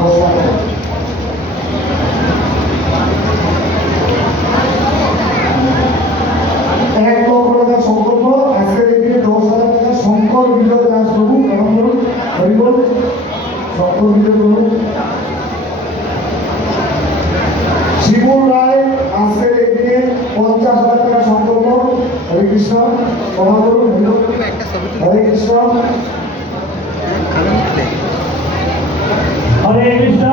এক লক্ষ টাকার সংকল্প আজকের এই দিনে 10,000 টাকা শঙ্কর বিজয় দাস প্রভু গ্রহণ করুন। হরিবল শঙ্কর বিজয় প্রভু। শিবুর রায় আজকের এই দিনে 50,000 টাকা সংকল্প। হরে কৃষ্ণ গ্রহণ করুন। হরে কৃষ্ণ হরে কৃষ্ণ